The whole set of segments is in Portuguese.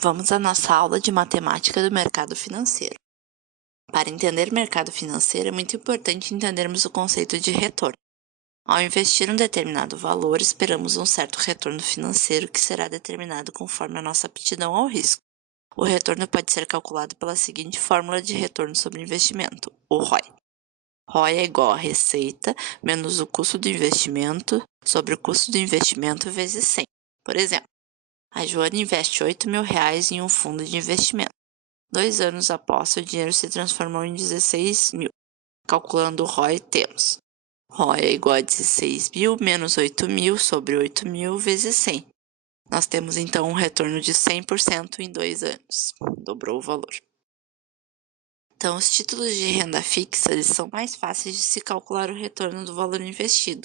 Vamos à nossa aula de matemática do mercado financeiro. Para entender o mercado financeiro, é muito importante entendermos o conceito de retorno. Ao investir um determinado valor, esperamos um certo retorno financeiro que será determinado conforme a nossa aptidão ao risco. O retorno pode ser calculado pela seguinte fórmula de retorno sobre investimento, o ROI. ROI é igual a receita menos o custo do investimento sobre o custo do investimento vezes 100. Por exemplo, a Joana investe R$8.000 em um fundo de investimento. 2 anos após, seu dinheiro se transformou em 16 mil. Calculando o ROI, temos ROI é igual a 16 mil menos 8 mil sobre 8 mil vezes 100. Nós temos então um retorno de 100% em 2 anos. Dobrou o valor. Então, os títulos de renda fixa eles são mais fáceis de se calcular o retorno do valor investido,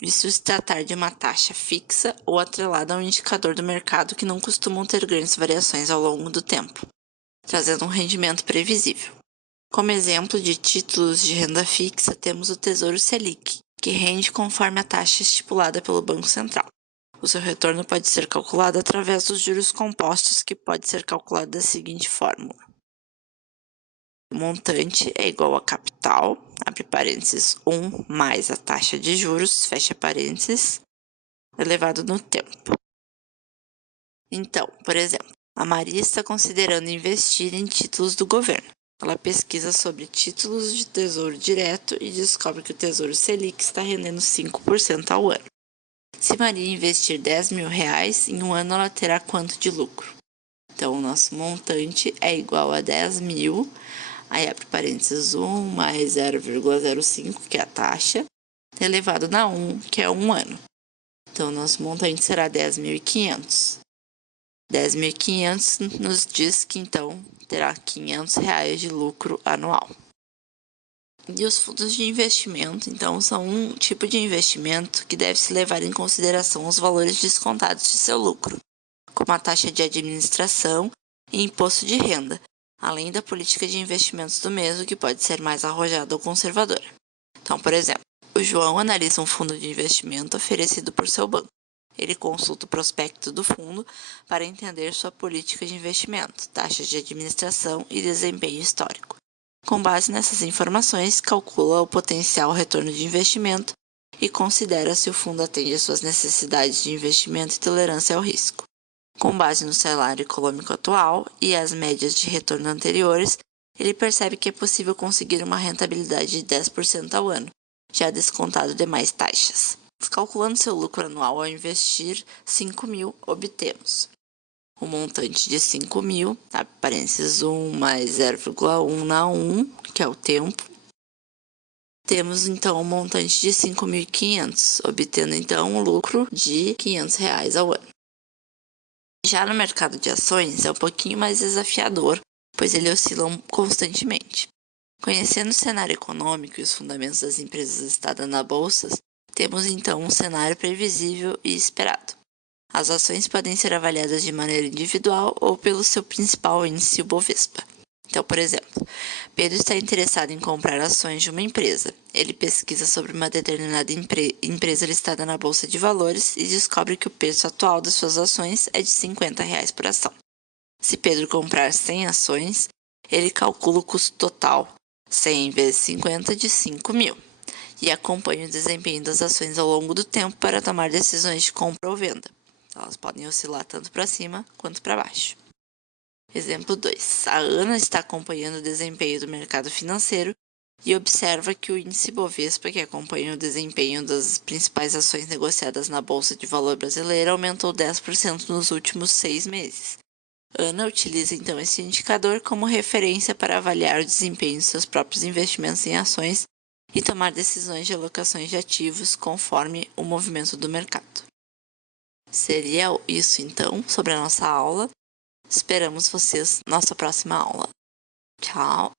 visto se tratar de uma taxa fixa ou atrelada a um indicador do mercado que não costumam ter grandes variações ao longo do tempo, trazendo um rendimento previsível. Como exemplo de títulos de renda fixa, temos o Tesouro Selic, que rende conforme a taxa estipulada pelo Banco Central. O seu retorno pode ser calculado através dos juros compostos, que pode ser calculado da seguinte fórmula. O montante é igual a capital, abre parênteses, 1 mais a taxa de juros, fecha parênteses, elevado no tempo. Então, por exemplo, a Maria está considerando investir em títulos do governo. Ela pesquisa sobre títulos de tesouro direto e descobre que o Tesouro Selic está rendendo 5% ao ano. Se Maria investir R$10.000, em um ano ela terá quanto de lucro? Então, o nosso montante é igual a 10 mil, aí abre parênteses 1 mais 0,05, que é a taxa, elevado na 1, que é um ano. Então, o nosso montante será 10.500. 10.500 nos diz que, então, terá R$500 de lucro anual. E os fundos de investimento, então, são um tipo de investimento que deve se levar em consideração os valores descontados de seu lucro, como a taxa de administração e imposto de renda, além da política de investimentos do mesmo, que pode ser mais arrojada ou conservadora. Então, por exemplo, o João analisa um fundo de investimento oferecido por seu banco. Ele consulta o prospecto do fundo para entender sua política de investimento, taxas de administração e desempenho histórico. Com base nessas informações, calcula o potencial retorno de investimento e considera se o fundo atende às suas necessidades de investimento e tolerância ao risco. Com base no cenário econômico atual e as médias de retorno anteriores, ele percebe que é possível conseguir uma rentabilidade de 10% ao ano, já descontado demais taxas. Calculando seu lucro anual ao investir 5 mil, obtemos o montante de 5 mil, parênteses 1 mais 0,1 na 1, que é o tempo. Temos então um montante de 5.500, obtendo então um lucro de R$500 ao ano. Já no mercado de ações é um pouquinho mais desafiador, pois ele oscila constantemente. Conhecendo o cenário econômico e os fundamentos das empresas listadas na bolsa, temos então um cenário previsível e esperado. As ações podem ser avaliadas de maneira individual ou pelo seu principal índice, o Bovespa. Então, por exemplo, Pedro está interessado em comprar ações de uma empresa. Ele pesquisa sobre uma determinada empresa listada na Bolsa de Valores e descobre que o preço atual das suas ações é de R$50 por ação. Se Pedro comprar 100 ações, ele calcula o custo total, 100 vezes 50, de 5 mil, e acompanha o desempenho das ações ao longo do tempo para tomar decisões de compra ou venda. Elas podem oscilar tanto para cima quanto para baixo. Exemplo 2. A Ana está acompanhando o desempenho do mercado financeiro e observa que o índice Bovespa, que acompanha o desempenho das principais ações negociadas na Bolsa de Valor brasileira, aumentou 10% nos últimos 6 meses. Ana utiliza então esse indicador como referência para avaliar o desempenho de seus próprios investimentos em ações e tomar decisões de alocações de ativos conforme o movimento do mercado. Seria isso então sobre a nossa aula. Esperamos vocês na nossa próxima aula. Tchau!